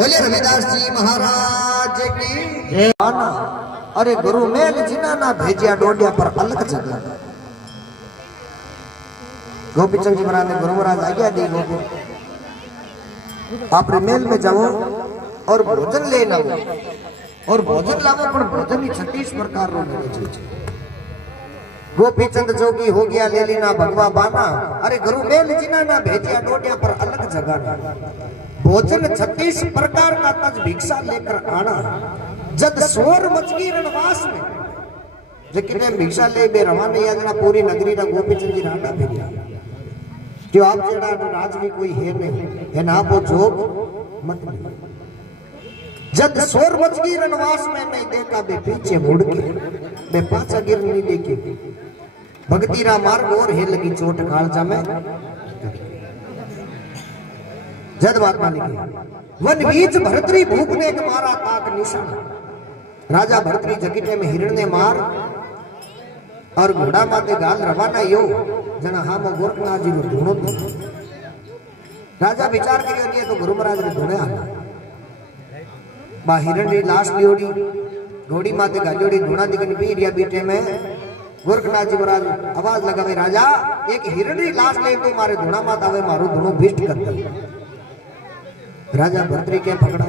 बोले रविदास जी महाराज की जय। अरे गुरु मेल जिना ना भेजिया डोडिया पर अलग जगह। गोपीचंद जी महाराज ने गुरु महाराज आज्ञा दी, आप मेल में जाओ और भोजन लेना और भोजन लावो, पर भोजन ही 36 प्रकार रो मिले छे। गोपीचंद जोगी हो गया ले लेना भगवा बाना। अरे गुरु मेल जिना ना भेजिया डोडिया पर अलग जगह। भोजन 36 प्रकार का तज भिक्षा लेकर आना। जद शोर मचगी रणवास में जे किने भिक्षा ले बे रवाने या जना पूरी नगरी रा गोपीचंद जी राडा भेजिया जो आप जेड़ा राजवी कोई है नहीं है ना, वो जोग मत। जद शोर मचगी रणवास में नहीं देखा बे पीछे मुड़ के बे पाछा गिर नहीं देखे। भक्ति रा मार्ग और है लगी चोट कालजा में। जद महात्मा लिखे वन बीच भरतरी भूखने के मारा ताक निशान। राजा भरतरी जगीटे में हिरण ने मार और घोड़ा माते गाल रवाना यो जना हाम गोरखनाथ जी नो धूणो थो। राजा विचार करियो नहीं तो गुरु महाराज ने धूणे आना बा हिरण री लाश लियोड़ी घोड़ी माते गालियोड़ी धूणा दिखन पी रिया बीटे में। गोरखनाथ जी महाराज आवाज लगावे राजा एक हिरण री लाश ले तो मारे धूणा मात आवे मारो धूणो भिष्ट कर दे। राजा भरतरी के पकड़ा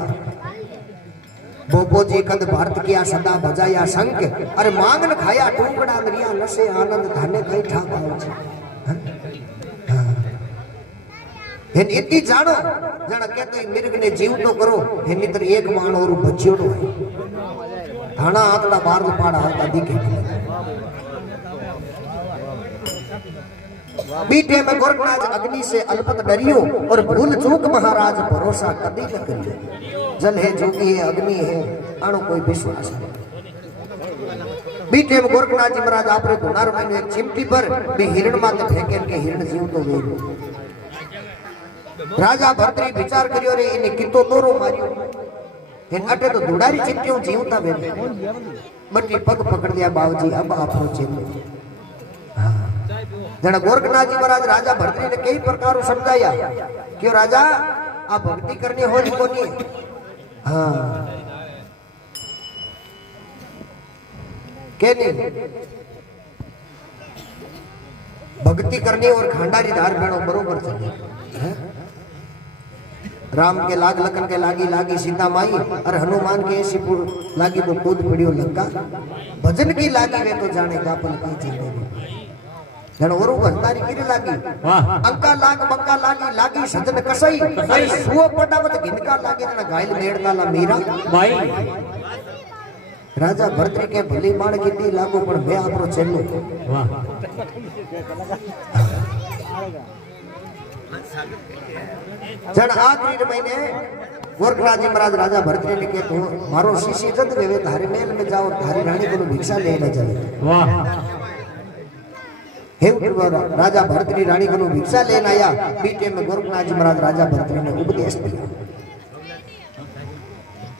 बोपो जी कद भारत किया सदा बजाया शंख। अरे मांगन खाया टुकड़ा नरिया नशे आनंद धाने कई ठाक आओ छे। हेन इतनी जानो जण के तो मिर्ग ने जीव तो करो हे नितर एक माण और बच्चोड़ो है। थाना आतड़ा बार पाड़ा आता दिखे। बीटे में गोरखनाथ अग्नि से अल्पत डरियो और भूल चूक महाराज भरोसा कभी न करियो। जल है जोगी है अग्नि है आनो कोई विश्वास नहीं। बीटे में गोरखनाथ जी महाराज आपरे धुनार में एक चिमटी पर भी हिरण माते फेंके के हिरण जीव तो वे। राजा भरतरी विचार करियो रे इने कितो तोरो मारियो इन अटे तो धुडारी चिमटियों जीवता वे। बटी पग पकड़ लिया बाबूजी अब आपनो चेलो। जना गोरखनाथ जी महाराज राजा भरतरी ने कई प्रकार समझाया क्यों राजा आप भक्ति करनी हो कोनी। हाँ के नहीं भक्ति करनी और खांडारी धार बेड़ो बरोबर चले। राम के लाग लखन के लागी लागी सीता माई और हनुमान के सिपुर लागी तो कूद पड़ियो लंका। भजन की लागी वे तो जाने गापन की चीज़ जन ओरू भजनारी किरी लागी अंका लाग बक्का लागी लागी सजन कसई सुओ पटावत गिनका लागी जना घायल मेड़ता ला मीरा भाई। राजा भरतरी के भली माण कीती लागो पण मैं आपरो चेलो। वाह जन आखिरी महीने गोरखनाथ जी महाराज राजा भरतरी ने के तो मारो शिष्य जद वेवे धारी मेल में जाओ धारी रानी को भिक्षा लेने जाए। वाह हे राजा भरतरी रानी को भिक्षा लेने आया। बीटे में गोरखनाथ जी महाराज राजा भरतरी ने उपदेश दिया।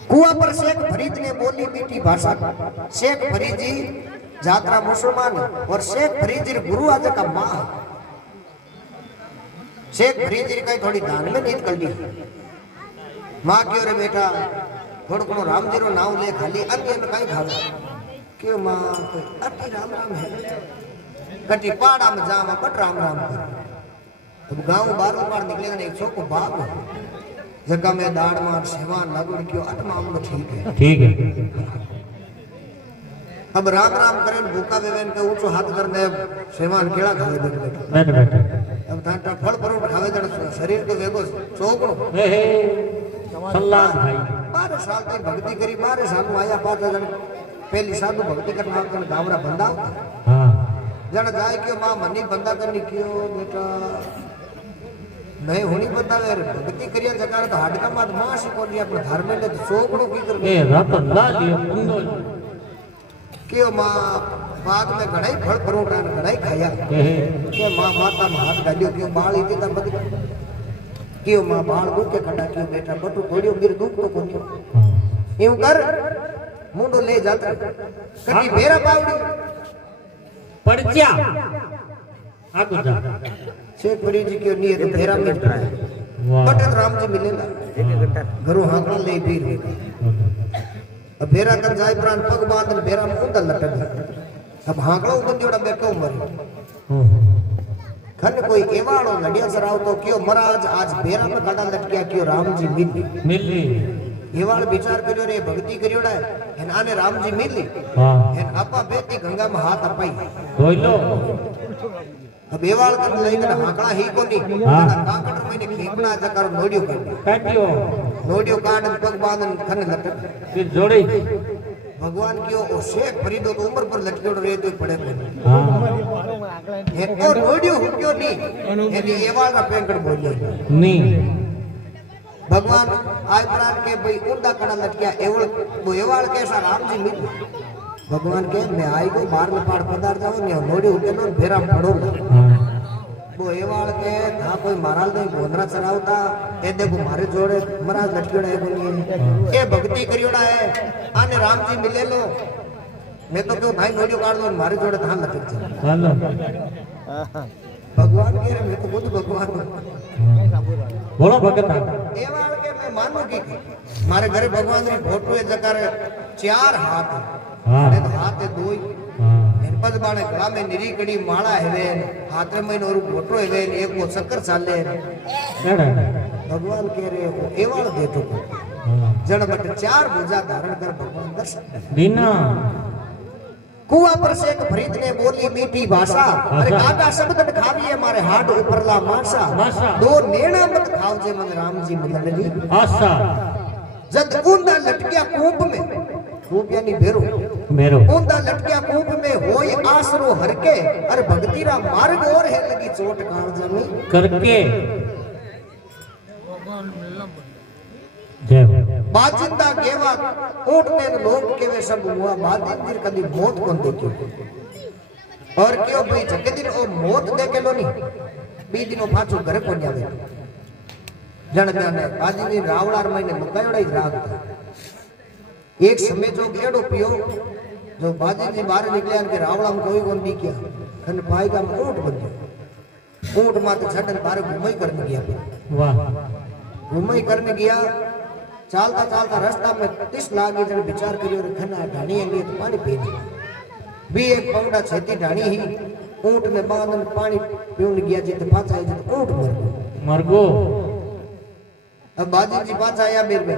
कुआं पर शेख फरीद ने बोली मीठी भाषा। शेख फरीद जी जात्रा मुसलमान और शेख फरीद जी गुरु आज का मां। शेख फरीद जी का थोड़ी दान में नीत कर ली। मां क्यों रे बेटा थोड़ा को राम जी रो नाम ले खाली अन्य में कहीं खावे क्यों मां अति राम राम है कटी पाड़ा में जामा बट राम राम कर। अब गांव बारों बार निकलेगा एक छोको बाप जगह में दाड़ मार सेवान लगुड़ क्यों अट मामलो ठीक है। अब राम राम करें भूखा बेवेन के ऊंचो हाथ कर दे सेवान केड़ा खावे बैठ अब तांटा फल फरूट खावे जण शरीर तो वेगो चोकड़ो हे सल्लान भाई 12 साल तक भक्ति करी 12 साल आया 5 जण पहली साधु भक्ति करना तो गावरा बंदा हां जण जाए क्यों मां मनी बंदा करनी क्यों बेटा नहीं होनी बतावे भक्ति करिया जगार तो हाडका मात मां से कोनी अपन धर्म में चोकड़ो की कर ए रतन ला दियो बंदो क्यों मां बाद में घड़ाई फल फ्रूट घड़ाई खाया के मां माता में हाथ डालियो क्यों बाल इतनी तक बद क्यों मां बाल दुख के खड़ा क्यों बेटा बटू थोड़ियो गिर दुख तो कोनी यूं कर मुंडो ले जाता कटी बेरा पावड़ी पड़चा आगो जा शेख फरीद जी के लिए तो फेरा में बटे तो राम जी मिलेला घरों हाकड़ा ले भीर अब बेरा कर जाए प्राण पग बांधन बेरा में कुंडल लटक अब हाकड़ा उधर जोड़ा बैठो मर खन कोई एवाड़ो लड़िया सराव तो क्यों महाराज आज बेरा में काटा लटकिया क्यों राम जी मिली एवाड़ विचार करियो रे भक्ति करियोड़ा है आने राम जी मिली है आपा बेटी गंगा में हाथ अपाई बोलो अब एवाड़ कर लेकर हाकड़ा ही कोनी काकड़ मैंने खेपड़ा जकर नोडियो काटियो नोडियो काट पग बांधन खन लटक फिर जोड़ी भगवान की ओ शेख फरीदो तो उम्र पर लटकेड़ो रे तो पड़े हां है और नोडियो हुक्यो नी यानी एवाड़ का पेंकड़ बोलियो नी भगवान आय प्राण के भाई उंडा कड़ा लटकिया एवड़ वो एवाड़ कैसा राम जी मिल भगवान के मैं आई को बाहर में पाड़ पदार जाओ ने नोडी उके नो फेरा पड़ो वो एवाड़ के था कोई महाराज ने गोंदरा चरावता ए देखो मारे जोड़े महाराज लटकेड़ा है कोनी ए भक्ति करियोड़ा है आने राम जी मिले लो मैं तो क्यों भाई नोडियो काट दो मारे जोड़े धान लटक जा हेलो भगवान के रे मैं तो खुद भगवान बोलो भगत एवाड़ के मैं मानू की मारे घरे भगवान री फोटो है जकर 4 हाथ हां ने हाथ है 2 इन पद बाणे गला में निरी कड़ी माला है हाथ में और फोटो है एक को शक्कर चाले भगवान के रे एवाड़ देतो जण बट 4 भुजा धारण कर भगवान दर्शन दीना कुआ पर से एक फरीद ने बोली मीठी भाषा अरे काका शब्द खावी है मारे हाड उपरला मासा दो नेणा मत खाओ जे मन राम जी मिलन री आशा जद कुंडा लटकिया कूप में कूप यानी मेरो कुंडा लटकिया कूप में होय आसरो हर के अरे भक्ति रा मार्ग और है लगी चोट काल जमी करके जय बाजिंदा गेवा ऊँटने लोग केवे सब हुआ बाजिंदर कदी मौत कौन देखी और क्यों भाई जके दिन ओ मौत देखे लो नहीं बी दिनों पाछो घर को नहीं आवे जन जाने बाजिंदर रावणार महीने मकायोड़ा ही राग था एक समय जो केड़ो पियो जो बाजिंदर बाहर निकले के रावणा में कोई कौन दी किया खन पाएगा में ऊँट बन गया ऊँट माते छटन बाहर घुमाई करने गया वाह घुमाई करने गया चालता चालता रास्ता में 30 लागे जन विचार करियो रखना ढाणी लिए तो पानी पीने भी एक पौड़ा छेती ढाणी ही ऊंट ने बांधन पानी पीने गया जित पाछा है जित ऊंट मर गो अब बाजी जी पाछा आया बेर में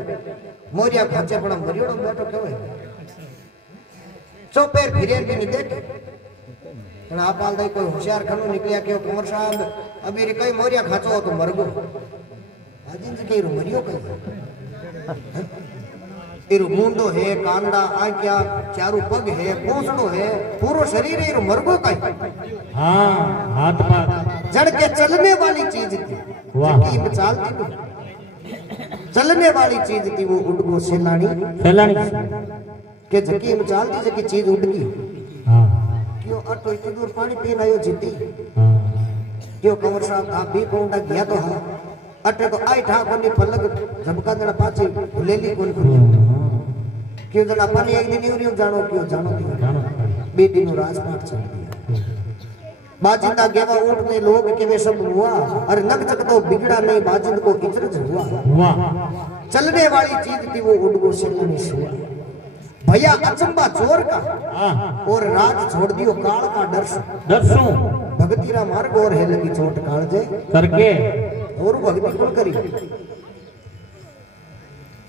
मोरिया खाचे पड़ा मरियोड़ो बैठो क्यों है सो पैर फिरे भी नहीं देखे पण आपाल दई कोई होशियार खनो निकलिया क्यों कुंवर साहब अभी रे कई मोरिया खाचो तो मर गो बाजी जी के मरियो कई इरु मुंडो है कांडा आंख्या चारू पग है पोसड़ो है पूरो शरीर इरु मरगो का हां हाथ पांव जड़ के चलने वाली चीज थी वाह की चलती थी चलने वाली चीज थी वो उड़गो सेलानी के जकी में चलती जकी चीज उड़ गई हां क्यों अटो इतनी दूर पानी पीन आयो जीती हां क्यों कंवर साहब आप भी पौंडा गया तो हां अटे तो आई ठा कोनी पलक झबका जड़ा पाछे लेली कोन क्यों जड़ा पानी एक दिन यूरियो जानो क्यों जानो बे दिन राजपाट चल गया बाजिंदा गेवा ऊंट ने लोग के वे सब हुआ और नक तक तो बिगड़ा नहीं बाजिंद को इचरज हुआ वाह चलने वाली चीज थी वो उड़गो सेलानी हुआ भैया अचंबा चोर का और राज छोड़ दियो काल का दर्शो भक्ति रा मार्ग और है लगी चोट काल जे करके और भक्ति कौन करी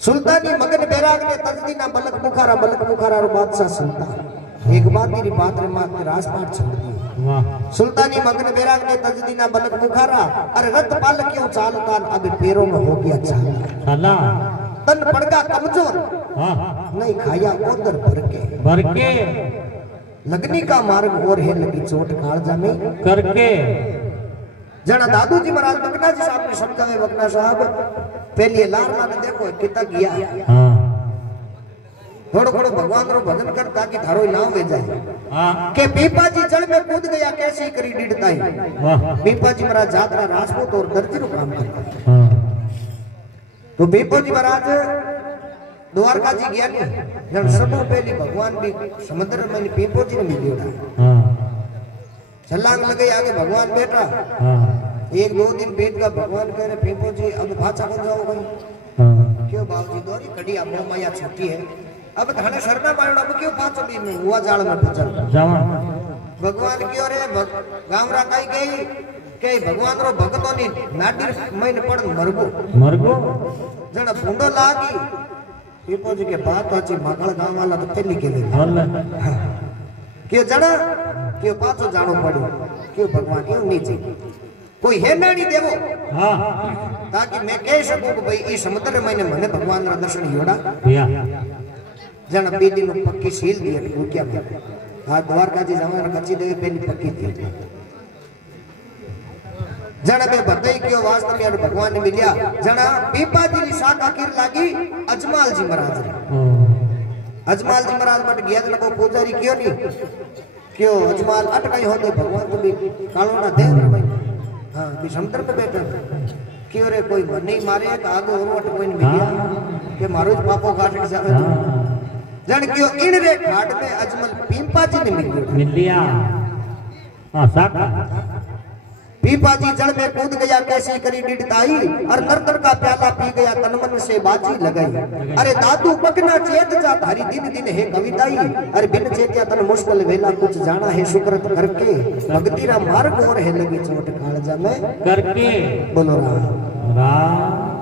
सुल्तानी मगन बैराग ने तजदीना बलक बुखारा रो बादशाह सुल्तान एक बात मेरी बात रे मात राजपाट छोड़ दी वाह सुल्तानी मगन बैराग ने तजदीना बलक बुखारा अरे रत पाल क्यों चालता अब पैरों में हो गया चाला तन पड़गा कमजोर हां नहीं खाया उधर भर के लगनी का मार्ग और है लगी चोट कालजा में करके जना दादू जी महाराज बकना जी साहब ने समझावे बकना साहब पहले लार माने देखो कितना गया हां थोड़ो थोड़ो भगवान रो भजन कर ताकि थारो नाम वे जाए हां के पीपा जी जल में कूद गया कैसी करी डीडताई वाह पीपा जी महाराज जात्रा राजपूत और दर्जी रो काम करता हां तो पीपा जी महाराज द्वारका जी गया नहीं जब सबो पहली भगवान भी समुद्र में पीपो जी ने मिलियो हां छलांग लगे आगे भगवान बैठा एक दो दिन पेट का भगवान कह रहे फेंको जी अब भाचा बन जाओ भाई हाँ क्यों बाबूजी दोरी कड़ी अब मैया छुट्टी है अब थाने शरणा मारण अब क्यों पांच दिन में हुआ जाल में फंसल जावा भगवान क्यों रे गाम राखाई गई के भगवान रो भगतो नी नाडी महीने पड़ मरगो मरगो जण भूंडो लागी पीपो जी के बात होची मगल गाम वाला तो पहली के लिए बोल क्यों जण क्यों पाछो जानो पड़ो क्यों भगवान क्यों नीचे कोई है नहीं देवो हाँ ताकि मैं कह सकूं कि भाई इस समुद्र में मने भगवान रा दर्शन योड़ा या जण बीडी नो पक्की सील दी है क्या हां द्वारका जी जमाना कच्ची देवी पहली पक्की थी जण बे बताई क्यों वास्तव में भगवान ने मिलिया जण पीपा जी री शाखा आखिर लागी अजमाल जी महाराज अजमाल जी महाराज बट गया नको पुजारी क्यों नहीं क्यों अजमाल अटकाई होते भगवान तो भी कालो ना दे भाई हां भी समुद्र पे बैठा क्यों रे कोई मन नहीं मारे तो आगे और कोई नहीं मिलिया के मारो पापो काट के जावे जण क्यों इन रे घाट में अजमल पीपा जी ने मिल लिया हाँ साका पीपा जी जड़ में कूद गया कैसी करी डिडताई और नरतर का प्याला पी गया तन मन से बाजी लगाई अरे दादू पकना चेत जा थारी दिन दिन है कविताई अरे बिन चेत्या तन मुश्किल वेला कुछ जाना है सुकृत करके भक्ति रा मार्ग और है लगी चोट कालजा में करके बोलो राम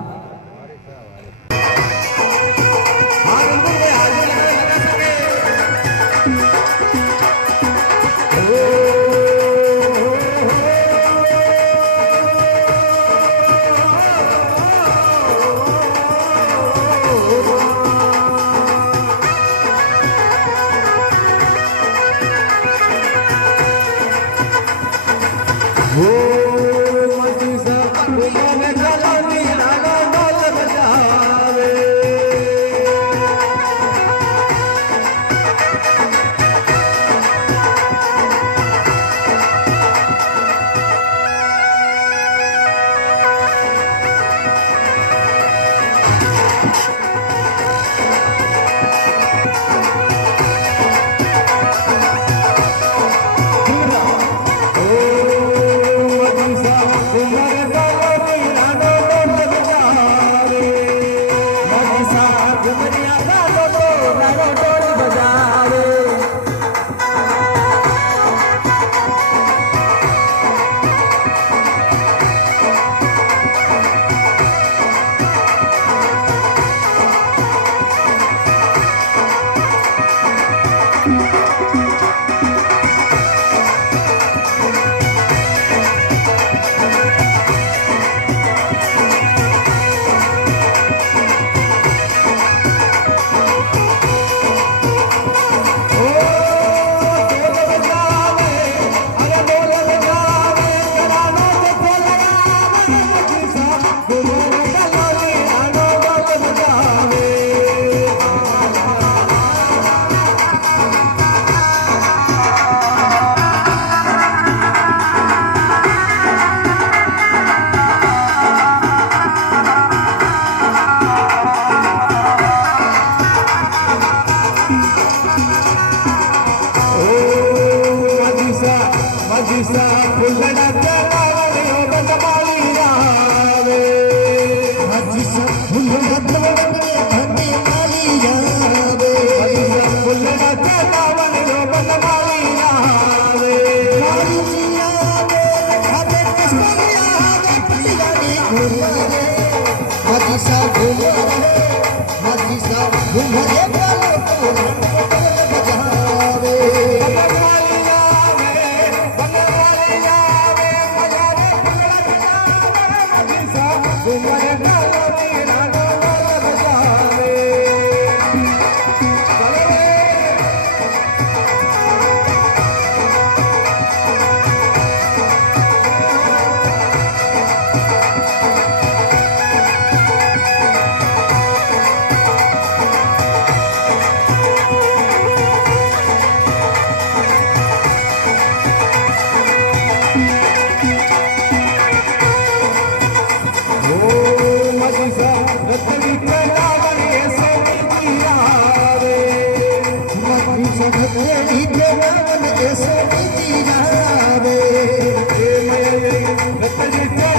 Let's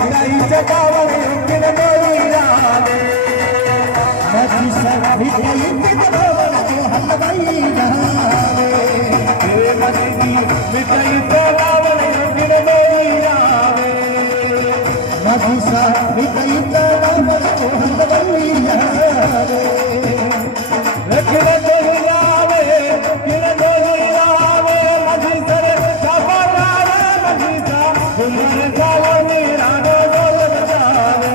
विटाईच्या गावाला उठीन डोली रावे माझी सा विटाईच्या गावाला हलवाई रावे हे माझी विटाईच्या गावाला उठीन डोली रावे माझी सा विटाईच्या गावाला हलवाई रावे किरण डोली रावे किरण डोली रावे माझी सर छापा रावे माझी सा घुमर गावानी राणो डोलत जावे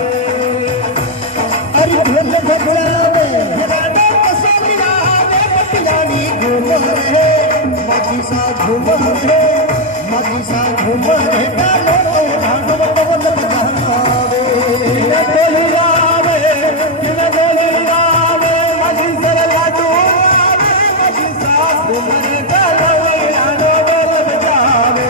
अरे ढोल बजावे राणो कसोटी रावे पटियानी घुमरे माझी सा घुमरे माझी सा घुमरे राणो डोलत जावे डोली रावे किरण डोली रावे माझी सर लाडू रावे माझी सा घुमर गावे राणो डोलत जावे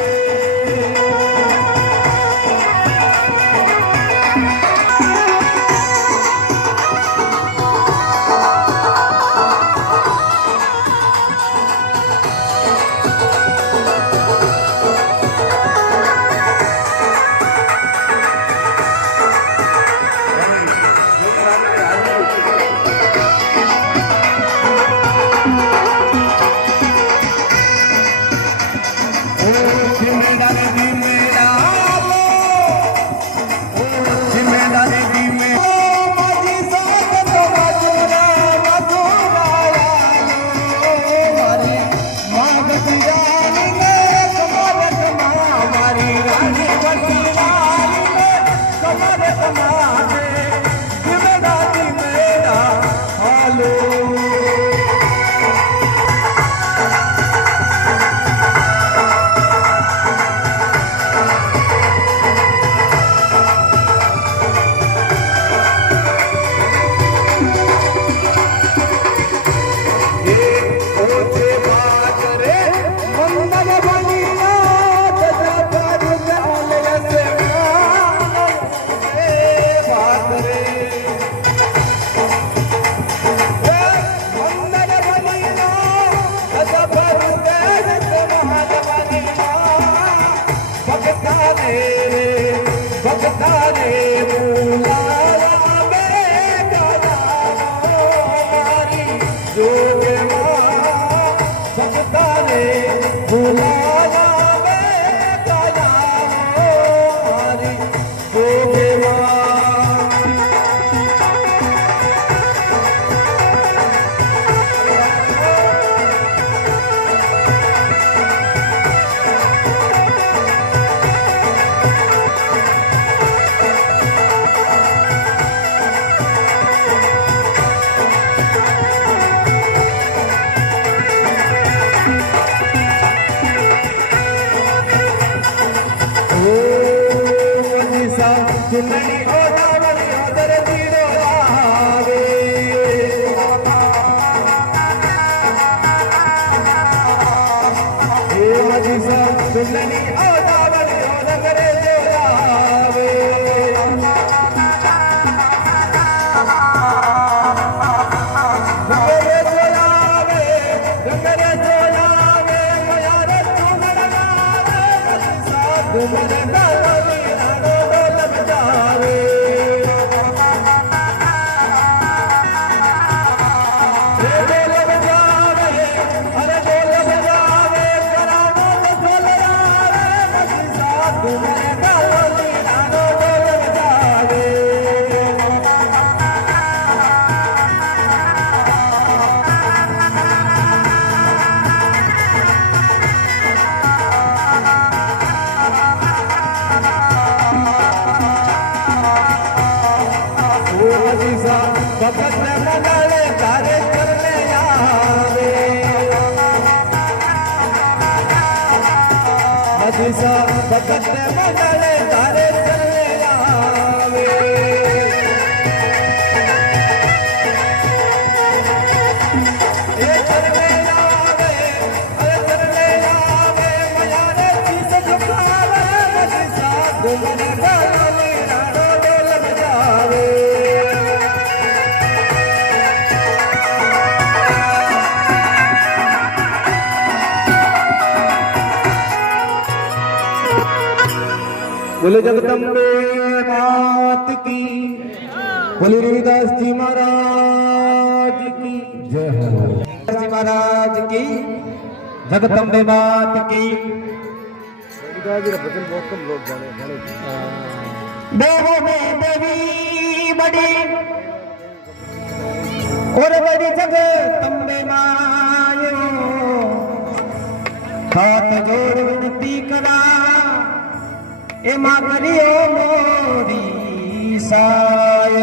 चुनरी ओदावरी ओदर तीरो आवे हे माझी सा चुनरी ओदावरी ओदर तीरो आवे गंगरे चलावे मयार चुनर लावे माझी सा घुमर गावी राणो डोलत जावे रे डोल बजावे अरे डोल बजावे करामो ढोल रावे माझी सा घुमर गावी राणो डोलत जावे भगत मंगले तारे करने आवे मधुसा भगत मंगले तारे करने आवे ये करने आवे अरे करने आवे मयारे चीज झुकावे मधुसा घुमर गावी राणो डोलत जावे बोले जगदम्बे मात की, बोले रविदास जी महाराज की जय हो। रविदास जी महाराज की, जगदम्बे मात की। देवों में देवी बड़ी और बड़ी जगदम्बे मायो, हाथ जोड़ विनती करा ए मां करियो मोरी साय।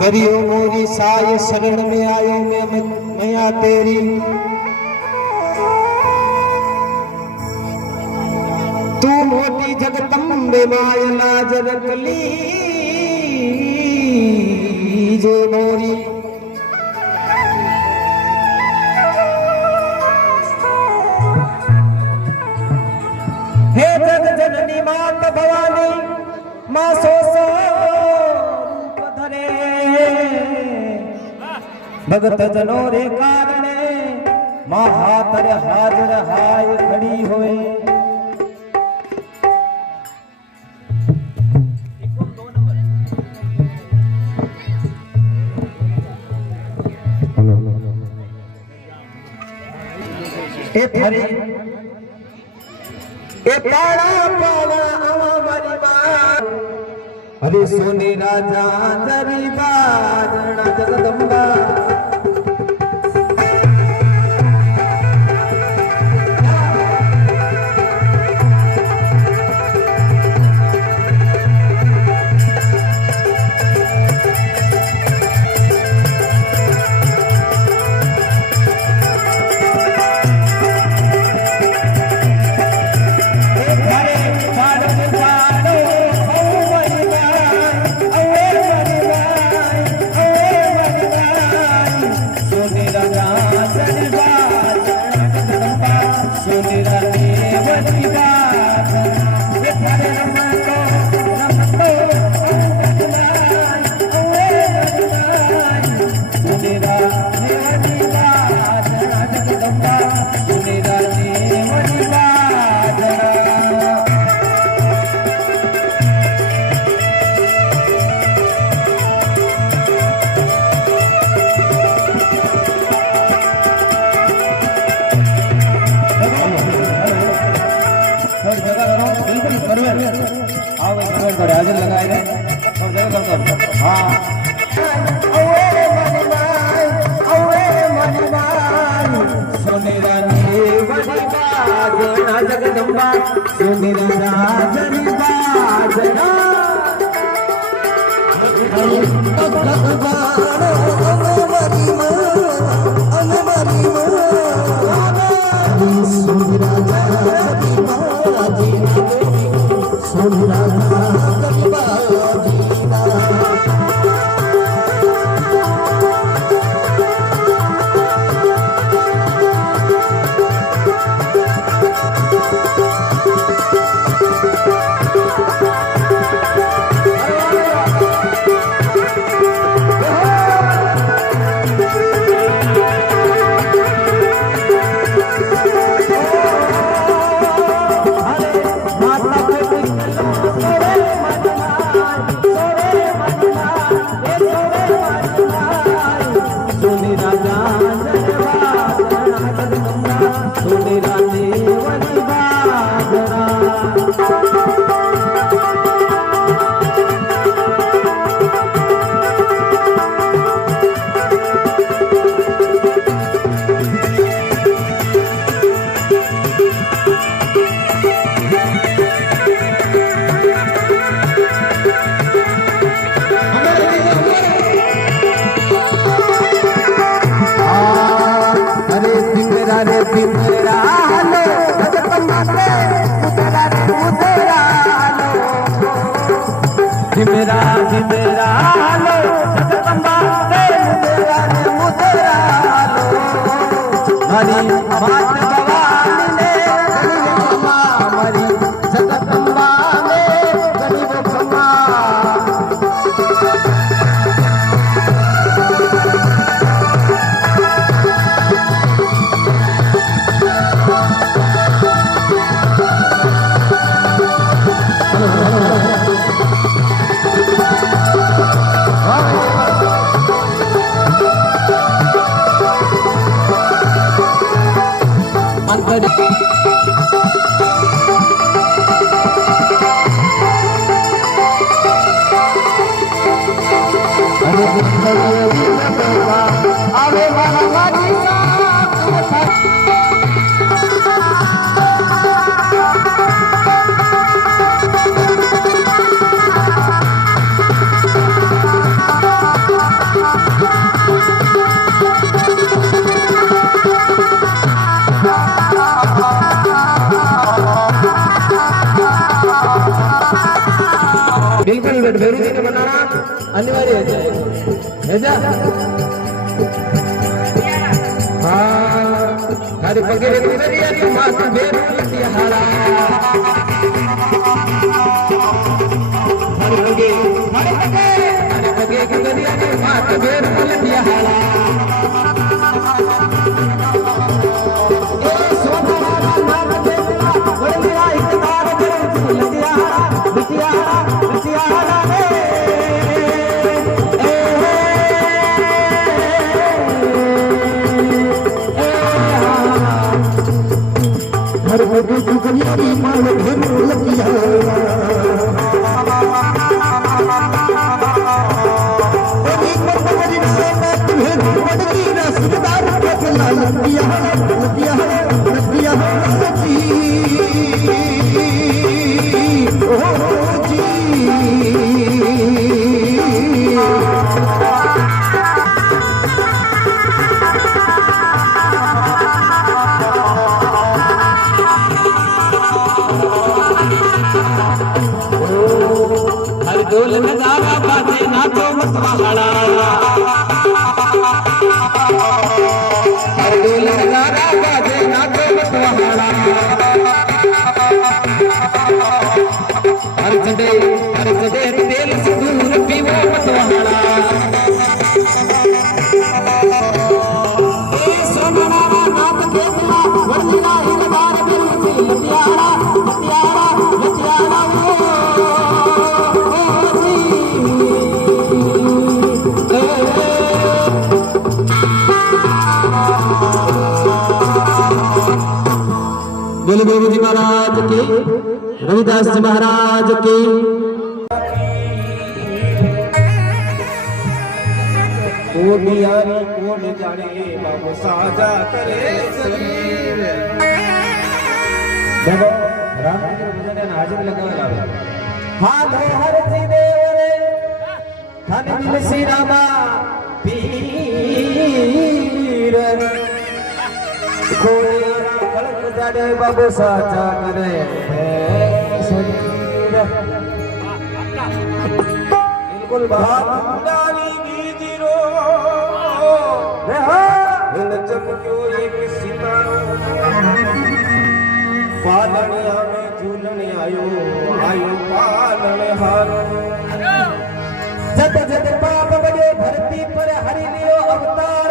करियो मोरी साय, शरण में आयो मैया तेरी। तू मोटी जगदम्बे माय लाज रख ली जे मोरी। हे जग जननी मात भवानी, मां सो रूप धरे, भगत जनों रे कारणे मां हाथ रे हाजर हाय खड़ी होए। ए फरी ए पाड़ा पाड़ा आवा मारी मां, अरे सोने राजा जरी बाजना जगदम्बा। हाजिर लगाए गए सब जगह करते। हाँ सोने रानी बाजना जगदम्बा, सोने राजनी बाजना। बिल्कुल भेरू जी ने बनाना अनिवार्य है जा हाँ थारी पगेरे गुजरिया तू मात भेरू लतिया हारा थारी पगे गुजरिया तू मात भेरू लतिया हारा ए सोना मात भेरू बड़िया इकतार भेरू लतिया हारा लतिया हारा हर वक्त दुनिया की माल भेरू लतिया हर डोल नजारा बाजे नाचो मतवाला हर डोल नजारा बाजे नाचो मतवाला हर चढ़े तेल सिंदूर पीवो मतवाला ए सोना नाम केसला वर्णिला हिलदार बिरुची लतियारा बोले गुरु जी महाराज की रविदास जी महाराज की कोडियारी कोड जाने बाबू साजा करे शरीर जब राम जी भजन ने हाजिर लगावे हाथ हर जी देवरे धन दिल श्री रामा पीर कोडियारा कलक जाने बाबू साजा करे शरीर बिल्कुल बात डाली गिरो हिल चमक्यो एक सितारो पालन में झूलन आयो पालन हारो जत जत पाप बड़े धरती पर हरि लियो अवतार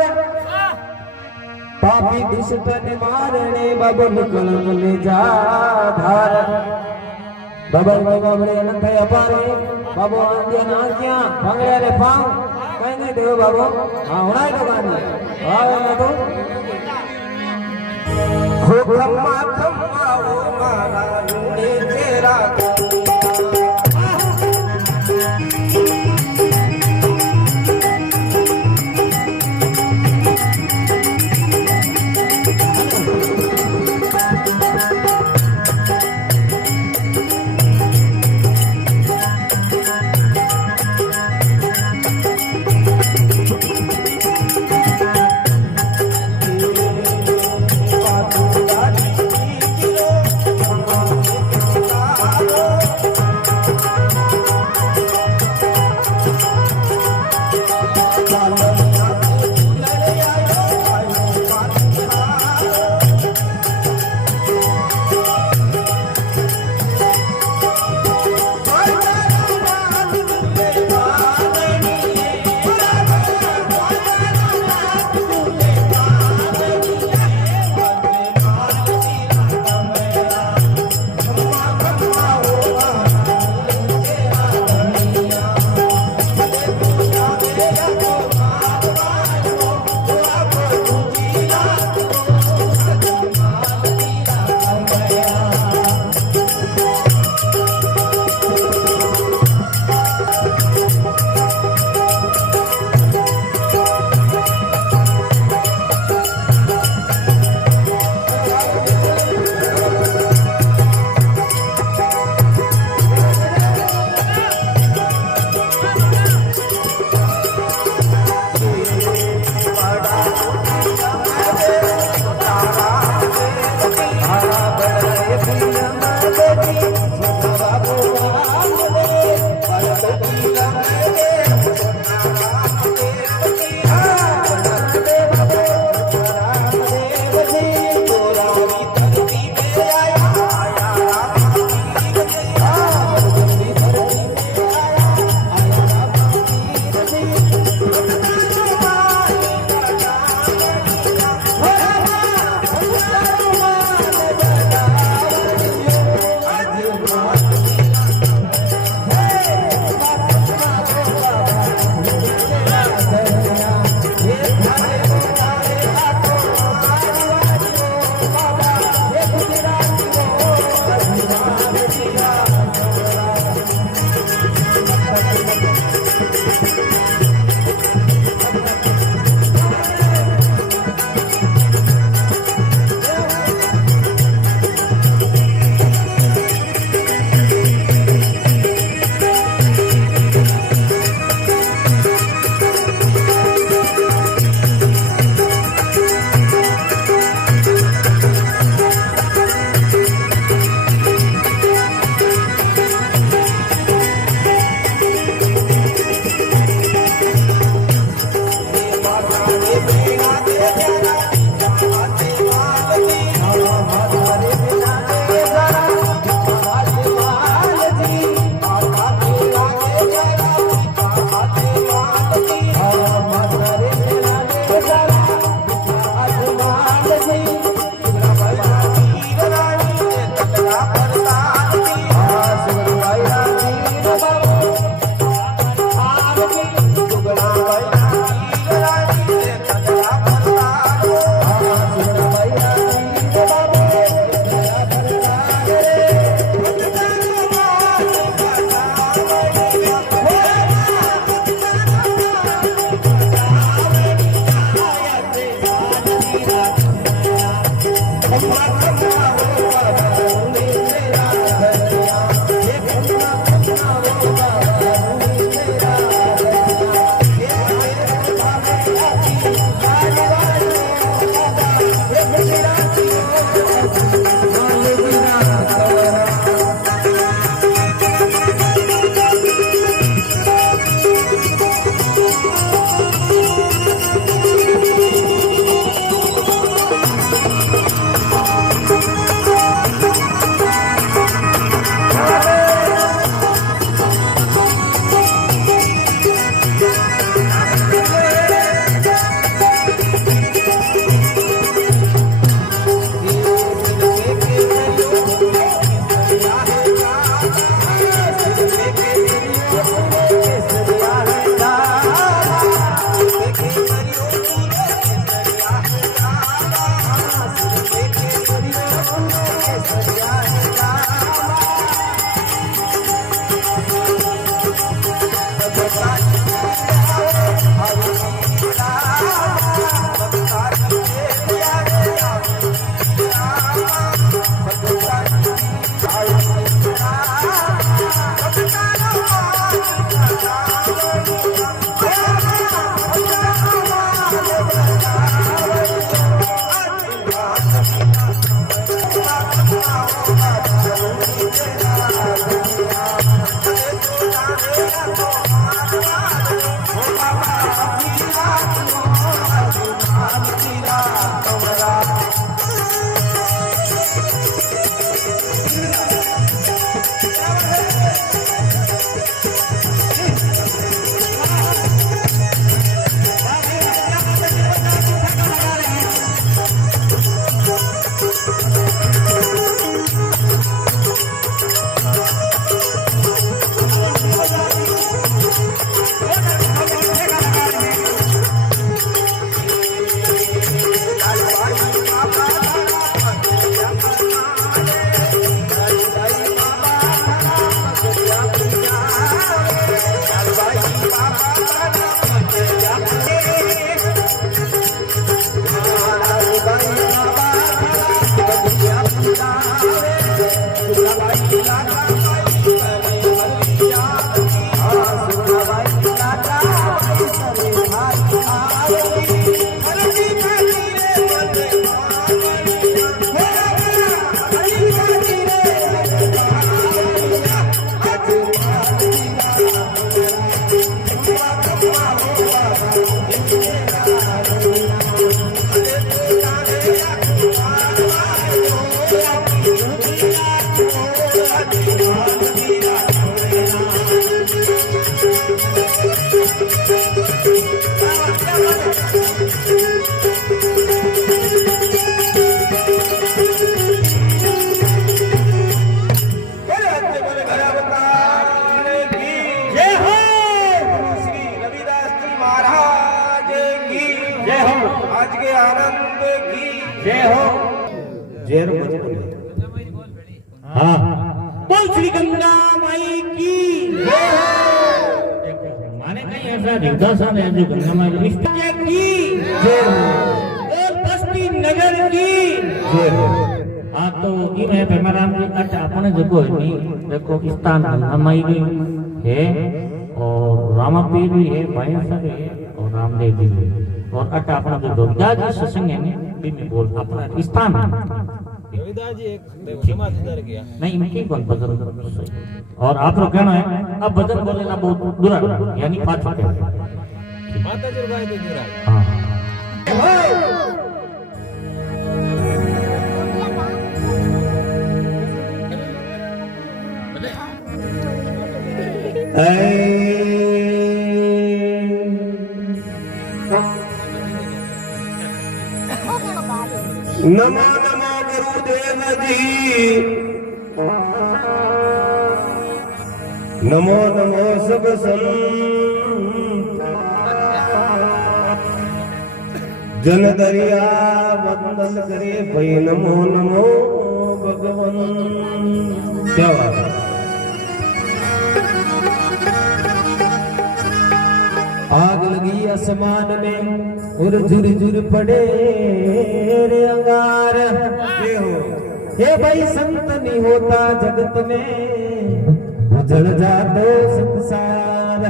पापी दुष्ट ने मारने बाबू निकल ले जा धार बबर में बाबरे अनंत अपारे बाबू आंधिया ना क्या भांगड़े रे पांव कहीं नहीं देव बाबू हाँ होना ही तो गानी आवे ना तो हो खम्मा खम्मा वो मारा लूने तेरा Oh आज के आनंद की जय हो। जय हो। हाँ बोल श्री गंगा माई की जय हो। माने कहीं ऐसा दिग्दर्शन है जो गंगा माई की जय हो और बस्ती नगर की जय हो। हाँ तो ये मैं प्रेमाराम जी अच्छा अपने देखो देखो स्थान गंगा माई भी है और रामापीर भी है भयंकर है और रामदेव जी है और अटा अपना जो रविदास जी सत्संग है भी मैं बोल अपना स्थान है रविदास जी एक समाधिदार गया नहीं इनकी कौन भजन और आप लोग कहना है अब भजन बोलेना बहुत बुरा यानी पाँच चुके हैं माता जी भाई तो बुरा हाँ नमो नमो गुरुदेव जी नमो नमो सब संत जन दरिया वंदन करे भाई नमो नमो भगवन क्या बात है आग लगी आसमान में और झुर झुर पड़े रे अंगार हे भाई संत नहीं होता जगत में उजड़ जातो संसार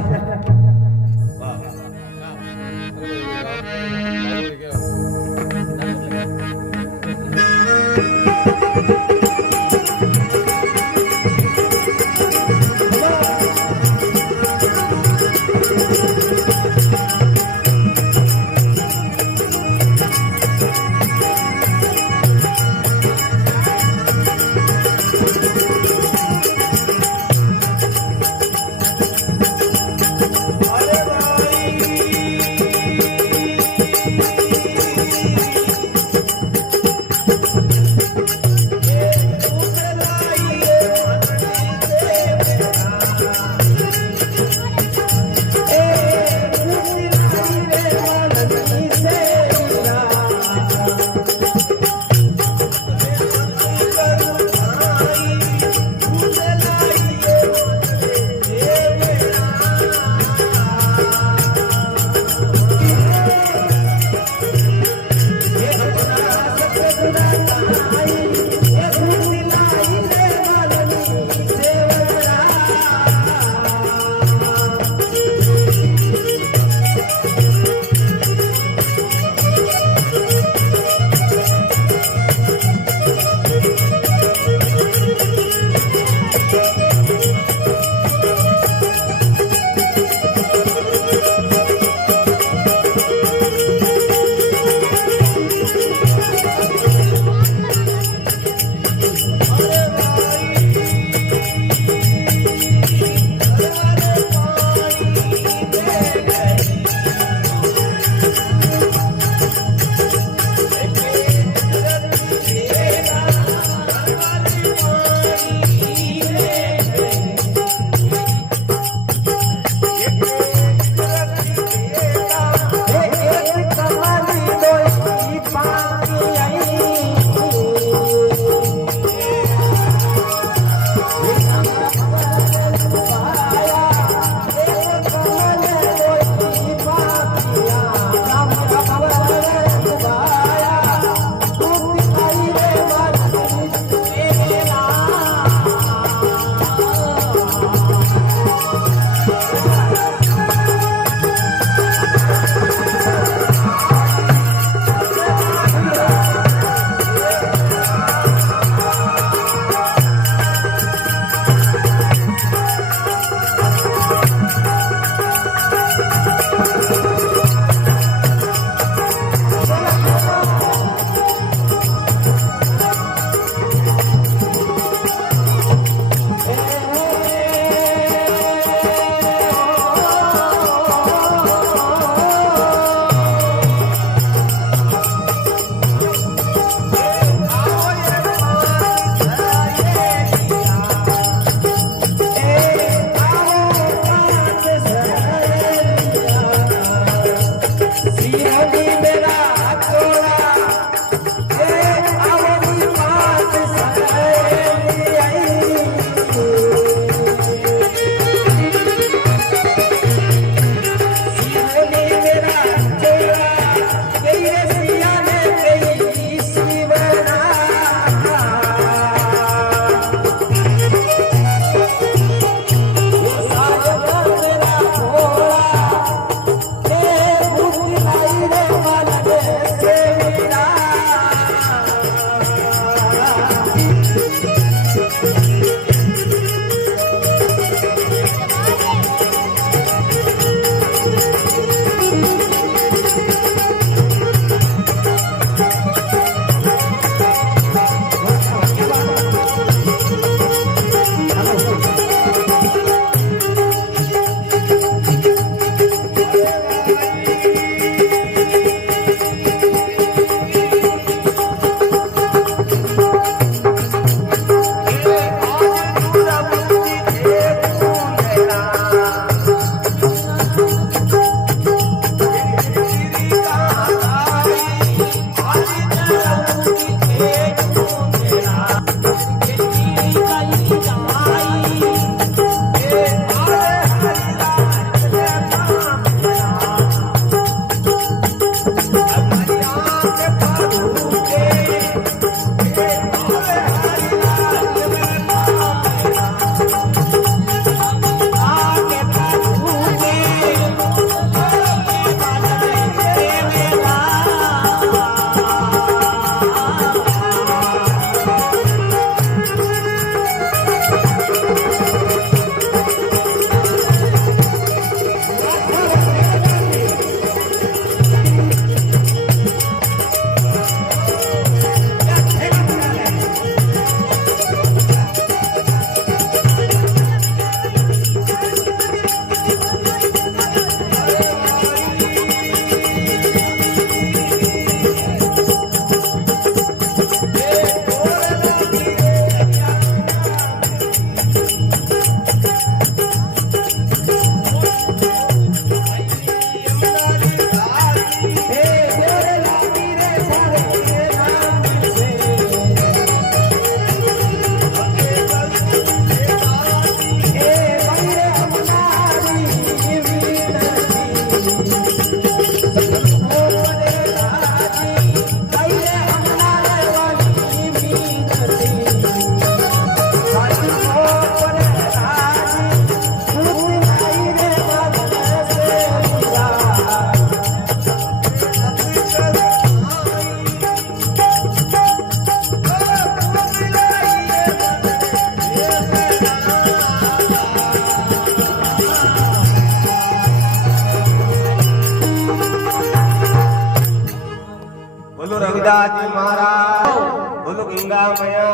बोलो गंगा मैया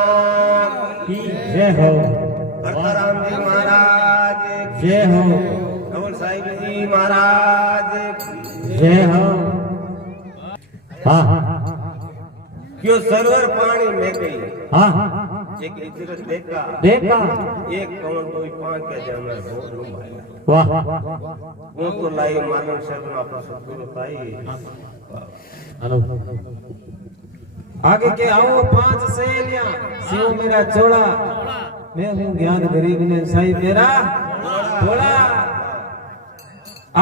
की जय हो परशुराम जी महाराज जय हो कमल साहिब जी महाराज जय हो हाँ क्यों सरोवर पानी में गई हाँ एक इजरत देखा देखा एक कौन कोई पांच के जानवर बहुत लुभाया वाह वो तो लाई मानव शरण आपको सतगुरु ताई हेलो आगे के आओ 5 सहेलियां शिव मेरा चोड़ा मैं हूँ ज्ञान गरीब ने साईं मेरा थोड़ा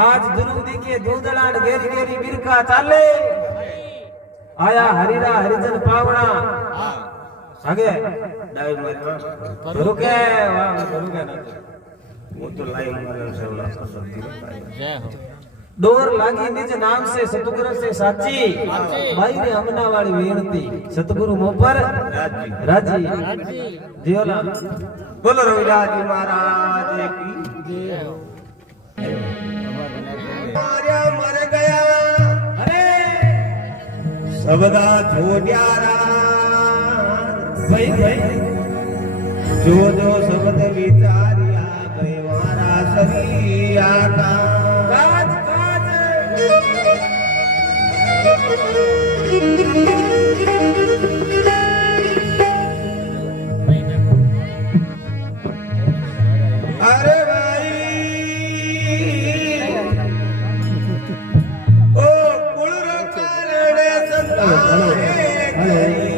आज दुरुदी के दूधलान गेरी गेरी बिरका चाले आया हरिरा हरिजन पावना आगे डाई मारना रुके वाह रुके ना वो तो लाई मानव शरण आपको सतगुरु ताई डोर लागी निज नाम से सतगुरु से साची भाई ने हमना वाली विनती सतगुरु मुंह पर राजी जियोला बोलो रविदास जी महाराज की मार्या मर गया अरे सबदा छोट्यारा भाई भाई जो जो शब्द विचारिया गए मारा सरिया का काज काज अरे भाई ओ कुल करणे संताने भाई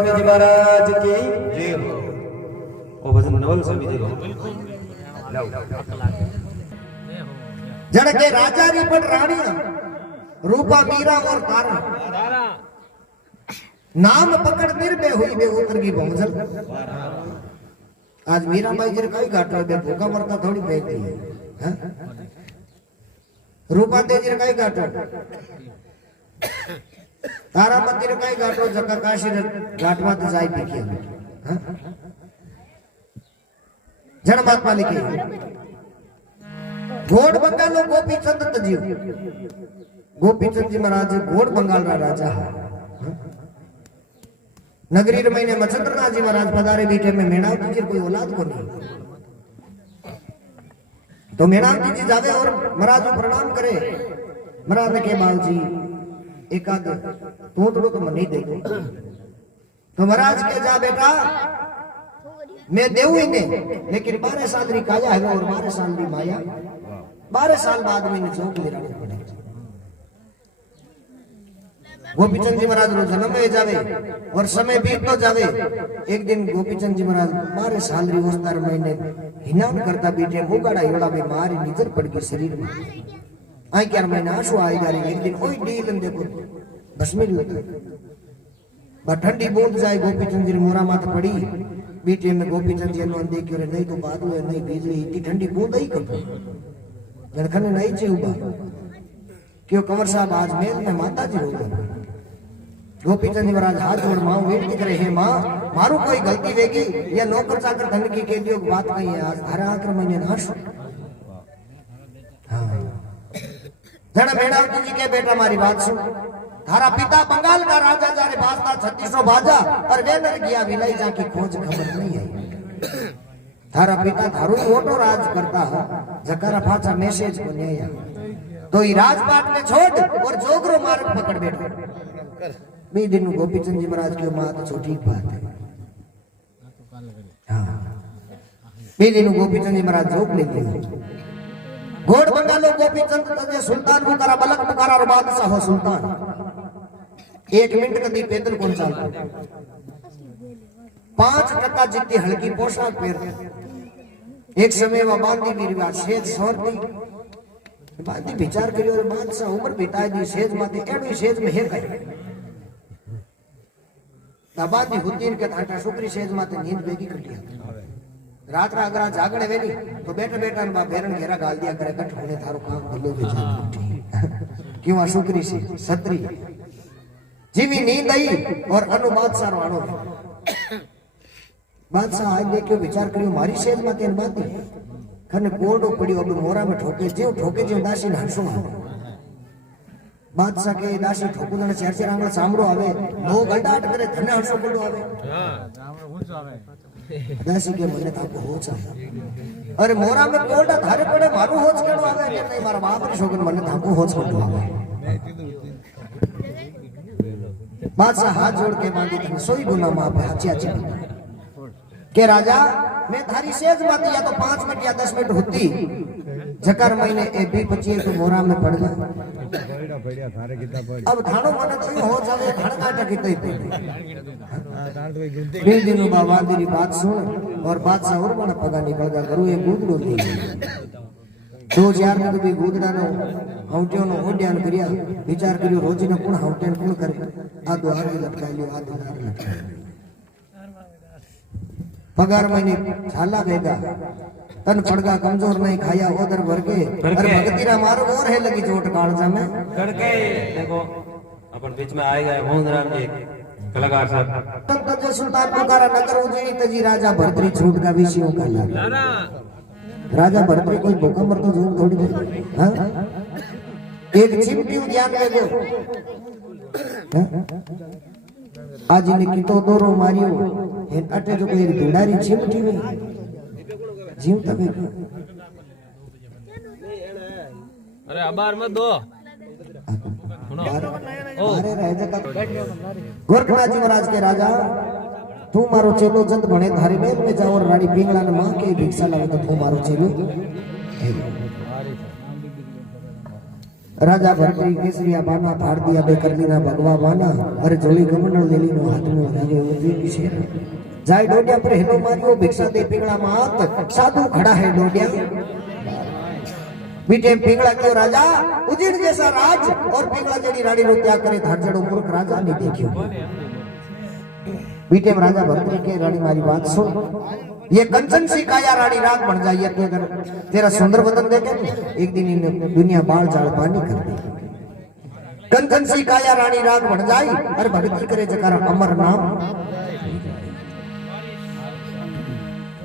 स्वामी जी महाराज की जय हो। ओ भजन नवल स्वामी जी जड़ के राजा री पण रानिया रूपा मीरा और तारा नाम पकड़ निर्भय हुई बे उतर की भौजल। आज मीरा बाई जी कई घाटो बे भूखा मरता थोड़ी फेंक दी है। रूपा तेजी कई घाटो तारा मंदिर कई घाटो जका काशी घाट माते जाई पीके जड़ महात्मा लिखे घोड़ बंगालो गोपी चंद तजीव गोपी चंद जी महाराज घोड़ बंगाल रा राजा है। नगरी महीने मच्छंद्रनाथ जी महाराज पधारे बीटे में मेणावती जी कोई औलाद को नहीं तो मेणावती जी जावे और महाराज को प्रणाम करे। महाराज के बाल जी एकाद तोतड़ो तो मन नहीं दे तो महाराज के जा बेटा मैं देऊ ही नहीं लेकिन 12 साल री काया है और 12 साल री माया 12 साल बाद मैंने जोक ले रहा पड़े। गोपीचंद जी महाराज रो जन्म में जावे और समय बीत तो जावे। एक दिन गोपीचंद जी महाराज 12 साल री अवस्था महीने हिनान करता बीटे मुगाड़ा एवड़ा में मारी निजर पड़ गई शरीर में आई क्या महीने आंसू आई जा रही। एक दिन कोई डील देखो भस्मी होता ठंडी बूंद जाए गोपीचंद जी मोरा माथ पड़ी बीटे में गोपीचंद जी ने देखियो रे नहीं तो बादल है नहीं बिजली इतनी ठंडी बूंद ही कब लड़कन ने नहीं चुबा क्यों कंवर साहब आज मेल में माता जी हो गए। गोपीचंद जी महाराज हाथ जोड़ मां वेट करे हे मां मारू कोई गलती वेगी या नौकर चाकर धन की कह दियो बात कही है आज धारा आकर मैंने नाश हां जड़ा मेणावती जी के बेटा मारी बात सुन थारा पिता बंगाल का राजा जारे बाजता 3600 बाजा और वे नर गया विलाई जाके खोज खबर नहीं है। थारा पिता थारू मोटो राज करता है जकारा फाचा मैसेज को नहीं आया तो ये राजपाट में छोड़ और जोगरो मार्ग पकड़ बैठा। बी दिन गोपीचंद जी महाराज की मां तो छोटी बात है। हाँ बी दिन गोपीचंद जी महाराज जोग लेते घोड़ बंगालो गोपीचंद तजे सुल्तान पुकारा बलक पुकारा और बादशाह हो सुल्तान 1 मिनट कदी पैदल कौन चलता 5% जितनी हल्की पोशाक पहनते एक समय वह बांधी भी रिवाज सेज सोरती बांधी विचार करियो और बादशाह उम्र बिताई दी सेज माते एडी सेज में हे गई तबादी हुतीन के थाटा शुक्री सेज माते नींद बेगी कटिया रात रा अगर जागणे वेली तो बैठे बैठा बा बेरन घेरा गाल दिया करे कट होने थारो काम भलो विचार क्यों आ शुक्री से सत्री जीवी नींद आई और अनु बादशाह रो आनो बादशाह आज देखियो विचार करियो मारी सेज माते बाती खने कोडो पड़ियो अब मोरा में ठोके जो दासी ने हंसो बादशाह के दासी ठोकुन ने चार चार आंगळ सामड़ो आवे नो गंडाट करे धने हंसो पड़ो आवे दासी के मने ताको होच आवे अरे मोरा में कोडा थारे पड़े मारू होच केडो आवे के नहीं मारा बाप रे शोगन मने ताको होच पड़ो आवे। बादशाह हाथ जोड़ के मांगी थी सोई गुना मां पे हाची हाची के राजा मैं थारी सेज माती या तो 5 मिनट या 10 मिनट होती जकर महीने ए 20-25 तो मोरा में पड़ जा अब थानो मने तो हो जावे धड़ काटा कितई बे दिनो बाबा तेरी बात सुन और बादशाह और मन पगा निकल जा करू ए गुदड़ो थी 2000 में तो भी गुदड़ा नो हौटियो नो ओड्यान करिया विचार करियो रोजी न कोण हौटेन कोण करे आ द्वार लटकाई लियो आ द्वार लटकाई पगार महीने झाला बेगा तन पड़गा कमजोर नहीं खाया उधर भर के अरे भगतीरा मारो और है लगी चोट कालजा में करके देखो अपन बीच में आएगा मोहनराम जी कलाकार साहब तब सुल्तान पुकारा नगर उजड़ी तजी राजा भरतरी छूट का विषयों का लारा राजा भरतरी कोई भूखा मर तो झूठ थोड़ी दे हां एक चिमटी उद्यान में गो आज ने तो दोरो मारियो हे अटे जो कोई ढूंढारी चिमटी में जीव तक अरे अबार मत दो अरे राजा का गोरखनाथ जी महाराज के राजा तू मारो चेलो जंत बने थारे मेल में जाओ और रानी पिंगला ने मां के भिक्षा लावे तो तू मारो चेलो राजा भरतरी केसरिया बाना फाड़ दिया बेकरलीना भगवा बाना अरे जोली कमंडल लेलीनो हाथ में लगावे उजी की शेर जाय डोडिया पर हेलो मारियो भिक्षा दे पिंगला मात साधु खड़ा है डोडिया बीटे पिंगला क्यों राजा उजीर जैसा राज और पिंगला जड़ी रानी रो त्याग करे धारजड़ो मूर्ख राजा ने देखियो बीटे में राजा भरतरी के रानी मारी बात सुन ये कंचन सी काया रानी रात बन जाइए तो अगर तेरा सुंदर बदन देखे एक दिन इन दुनिया बाल जाल पानी कर दे कंचन सी काया रानी रात बन जाई अरे भक्ति करे जकर अमर नाम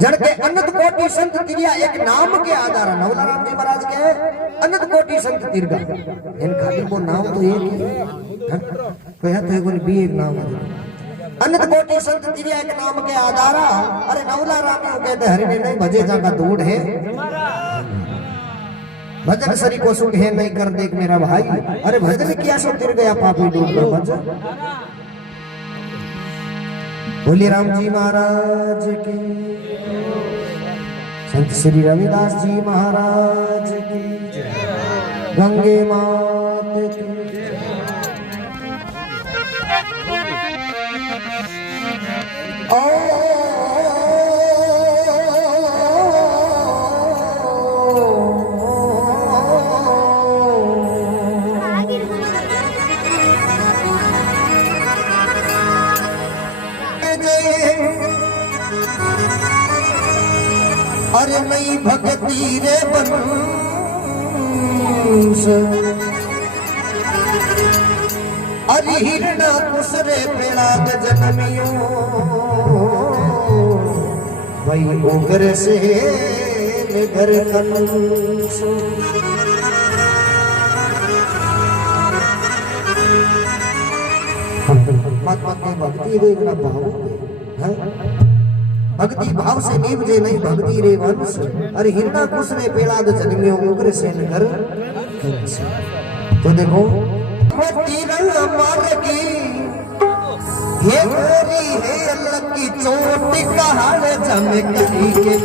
जड़ के अनंत कोटि संत तिरिया एक नाम के आधार नवलाराम जी महाराज के अनंत कोटि संत तिरगा इन खाली वो नाम तो एक ही कहा तो एक भी एक नाम है अनंत कोटि संत तिरिया एक नाम के आधारा अरे नवलाराम जी कहते हरि ने नहीं भजे जागा दूध है भजन सरी को सुख है नहीं कर देख मेरा भाई अरे भजन किया सो तिर गया पापी डूब में भजन बोले राम जी महाराज की संत श्री रविदास जी महाराज की गंगे मात की ओ अरे नई भक्ति रे बंश अरे हिरणा कुसरे पेड़ाद जनमियो वही उगर से घर कंस भक्ति रे इतना भाव है भक्ति भाव से निभजे नहीं भक्ति रे वंश अरे हिरणा कुसरे पेड़ाद जनमियो उगर से घर कंस तो देखो मारगी ये गोरी है लकी चोट कहाड़ चमकती के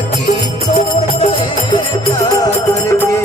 लगी चोट कलेजा करके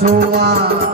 सोवा